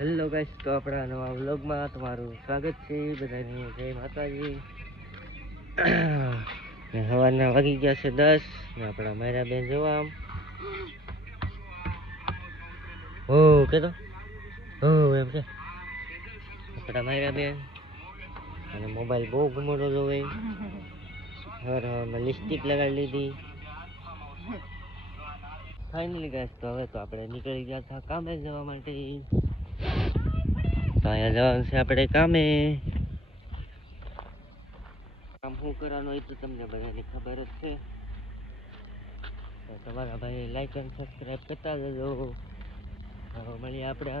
Hello guys, તો આપણા નવા વ્લોગમાં તમારું સ્વાગત છે. બધાને જય માતાજી. સવારના વાગી ગયા છે 10 ને આપણા માયરા બેન જોવા આમ હો કેતો હો એમ કે આપણા માયરા બેન અને મોબાઈલ બહુ ઘુમડો જોવે. હવામાં લિપસ્ટિક લગાડી લીધી. ફાઇનલી ગાઈસ, તો હવે તો આપણે નીકળી ગયા હતા કામે જવા માટે. તો અહીંયા જવાનું છે આપણે કામે. કામ શું કરવાનું હોય તો તમને બધાની ખબર જ છે. તો તમારા ભાઈ લાઈક અને સબસ્ક્રાઈબ કરતા જજો. હવે મળીએ આપણે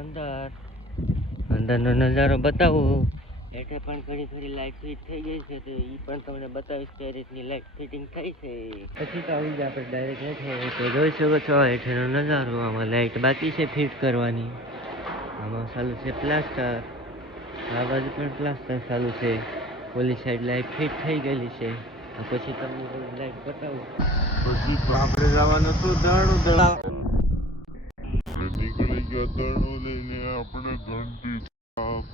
અંદરનો નજારો બતાવું. હેઠે પણ ઘણી ઘણી લાઇટ ફિટ થઈ ગઈ છે, તો એ પણ તમને બતાવીશ કે રીતની લાઇટ ફિટિંગ થઈ છે. પછી તો આવી જાય આપણે ડાયરેક્ટ હેઠે. તો જોઈ શકો છો હેઠેનો નજારો. આમાં લાઇટ બાકી છે ફિટ કરવાની. આમાં ચાલુ છે પ્લાસ્ટર. આ બાજુ પણ પ્લાસ્ટર ચાલુ છે. ઓલી સાઈડ લાઇટ ફિટ થઈ ગયેલી છે. પછી તમને લાઇટ બતાવું. પછી તો આપણે જવાનું હતું દરણું દળાવ. નીકળી ગયા દરણું લઈને આપણે ઘંટી સાપ.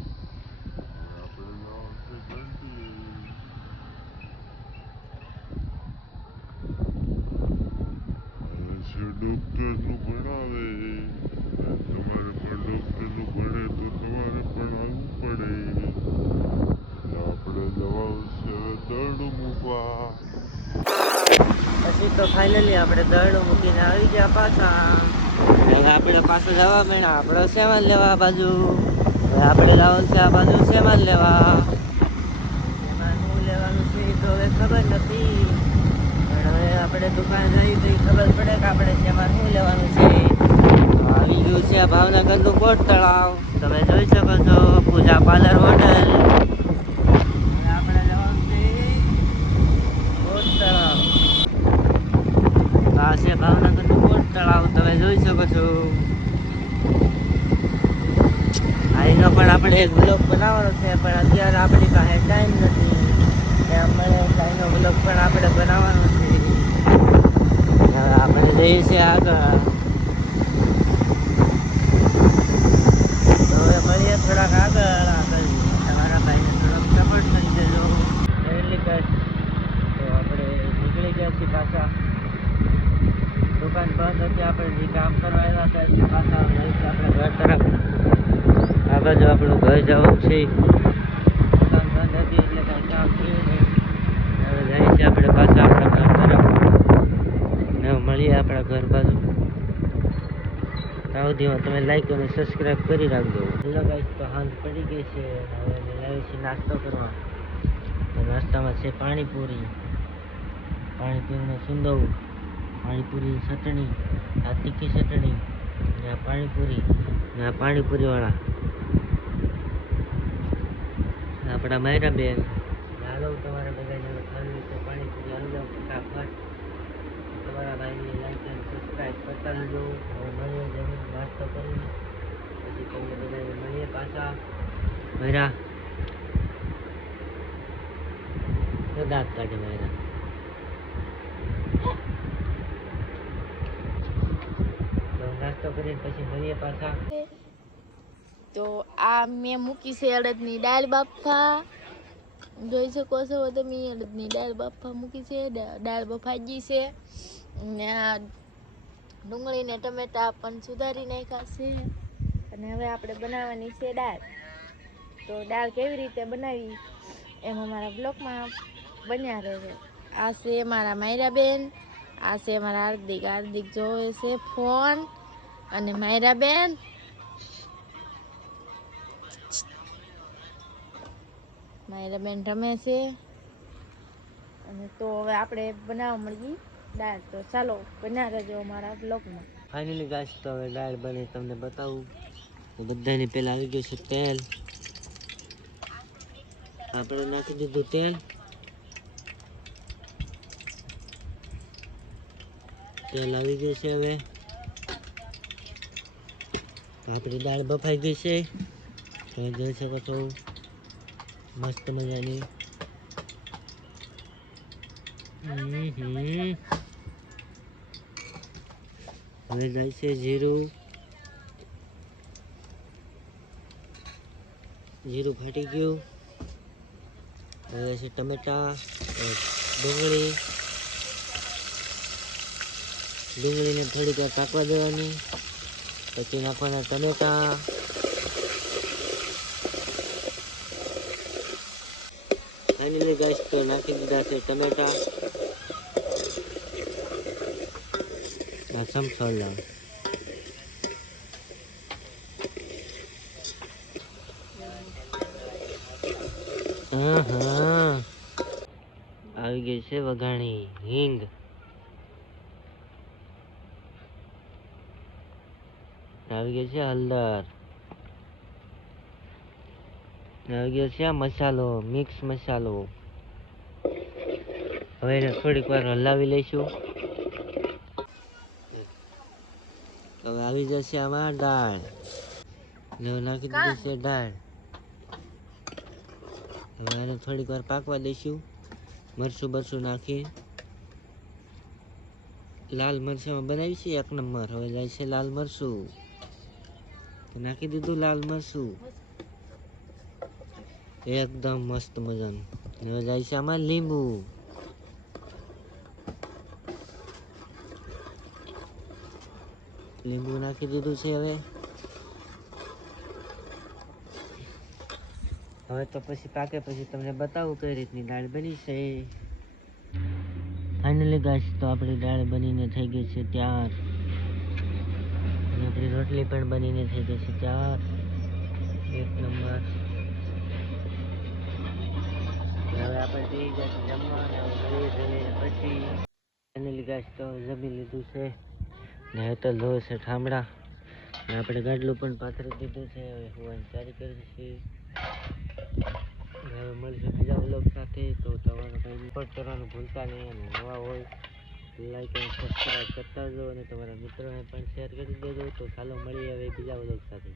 આપણે જવાનું છે ઘંટી. છે ડોક્ટરનું ભણાવે. તમારે પણ ડોક્ટરનું ભણે તો તમારે પણ આવવું પડે. આપણે જવાનું છે હવે દરણું મૂકવા. પછી તો ફાઇનલી આપણે દરણું મૂકીને આવી ગયા પાછા. હવે આપણે પાછા જવા માંડ્યા આપણો સામાન લેવા આ બાજુ. હવે આપણે જવાનું છે આ બાજુ સામાન લેવા. સામાન શું લેવાનું છે તો હવે ખબર નથી, પણ હવે આપણે દુકાન જઈએ તો ખબર પડે કે આપણે સામાન શું લેવાનું છે. આવી ગયું છે ભાવનગરનું કોટ તળાવ. તમે જોઈ શકો છો પૂજા પાર્લર હોટલ. આપણે જવાનું છે કોટ તળાવ. આ છે ભાવનગરનું કોટ તળાવ. તમે જોઈ શકો છો. આનો પણ આપણે એક બ્લોગ બનાવવાનો છે, પણ અત્યારે આપણી પાસે ટાઈમ નથી. મળે આનો બ્લોગ પણ આપણે બનાવવાનો છે. હવે આપણે જઈએ છીએ આગળ. તો હવે મળીએ થોડાક આગળ. તમારા ભાઈને થોડોક સપોર્ટ કરી દેજો. તો આપણે નીકળી ગયા છીએ પાછા. દુકાન બંધ હતી, આપણે જે કામ કરવા આવ્યા હતા એટલે પાછા આપણે ઘર તરફ. આ બાજુ આપણું ઘર જવાનું છે. દુકાન બંધ હતી એટલે કાંઈ કામ થયું નહીં. હવે જઈએ છીએ આપણે પાછા આપણા ઘર તરફ. ને મળીએ આપણા ઘર બાજુ. સુધીમાં તમે લાઈક અને સબસ્ક્રાઈબ કરી રાખજો. હેલો ગાઈસ, તો સાંજ પડી ગઈ છે. હવે અમે લાવીએ છીએ નાસ્તો કરવા. તો નાસ્તામાં છે પાણીપુરી, પાણીપુરીનો સુંદો, પાણીપુરી ચટણી, આ તીખી ચટણી ને આ પાણીપુરી ને આ પાણીપુરીવાળા આપણા માયરા બેન. હાલો તમારે બધાને ખાવી તો પાણીપુરી આવી જાવ ફટાફટ. તમારા ભાઈની લાઈક અને સબસ્ક્રાઈબ કરતા રહેજો. હવે મળીએ જમીન નાસ્તો કરીને પછી તમને બધાને મળીએ પાછા. માયરા તો દાંત કાઢે માયરા. નાસ્તો કરીને પછી મળીએ પાછા. તો આ મેં મૂકી છે અડદની દાળ બાફા. જોઈ શકો છો તમે અડદની દાળ બાફા મૂકી છે. દાળ બફાઈ ગઈ છે ને આ ડુંગળી ને ટમેટા પણ સુધારી નાખ્યા છે. અને હવે આપણે બનાવવાની છે દાળ. તો દાળ કેવી રીતે બનાવી એમ અમારા બ્લોગમાં બન્યા રહેજો. આ છે મારા માયરા બેન, આ છે મારા હાર્દિક. હાર્દિક જોવે છે ફોન અને માયરા બેન રમે છે. અને તો હવે આપણે બનાવવા મળીએ દાળ. તો ચાલો બન્યા રહેજો અમારા બ્લોગમાં. ફાઇનલી ગાઈસ, તો હવે દાળ બની તમને બતાવું. તો બધાની પહેલા આવી ગયું છે તેલ. આપણે નાખી દીધું તેલ. તેલ આવી ગયું છે. હવે આપણી દાળ બફાઈ ગઈ છે. તમે જોઈ શકો છો મસ્ત મજાની. હવે જાય છે જીરું, જીરું ફાટી ગયું. હવે છે ટમેટા, ડુંગળીને થોડીક વાર પાકવા દેવાની, પછી નાખવાના ટમેટા. ફાઇનલી ગાઈસ તો નાખી દીધા છે ટમેટા. આ સમસળ લાવ. આવી ગઈ છે વઘાણી હિંગ. આવી ગઈ છે હળદર. આવી ગયો છે આ મસાલો, મિક્સ મસાલો. હવે એને થોડીક વાર હલાવી લઈશું. હવે આવી જશે આમાં દાળ. નાખી દીધી છે દાળ. હવે આને થોડીક વાર પાકવા દઈશું. મરચું બરચું નાખી લાલ મરચાં બનાવી છે એક નંબર. હવે જાય છે લાલ મરચું. નાખી દીધું લાલ મરચું એકદમ મસ્ત મજાનું. હવે જાય છે આમાં લીંબુ. લીંબુ નાખી દીધું છે. હવે તો પછી પાકે પછી તમને બતાવું કઈ રીતની દાળ બની છે. ફાઇનલી ગાઈસ તો આપણી દાળ બનીને થઈ ગઈ છે તૈયાર. અને આપણી રોટલી પણ બનીને થઈ ગઈ છે તૈયાર. એક નંબર. હવે આપણે જઈ જશે જમવા અને જમીને પછી ફાઇનલી ગાઈસ તો જમી લીધું છે ને હેતલ ધોવે છે ઠામડા. ને આપણે ગાડલું પણ પાથરી દીધું છે. હવે હોવાની તૈયારી કરી છે. હવે મળીશું બીજા વ્લોગ સાથે. તો તમારા ભાઈ સપોર્ટ કરવાનું ભૂલતા નહીં. અને નવા હોય લાઈક અને સબસ્ક્રાઈબ કરતા જાઓ અને તમારા મિત્રોને પણ શેર કરી દેજો. તો ચાલો મળીએ હવે બીજા વ્લોગ સાથે.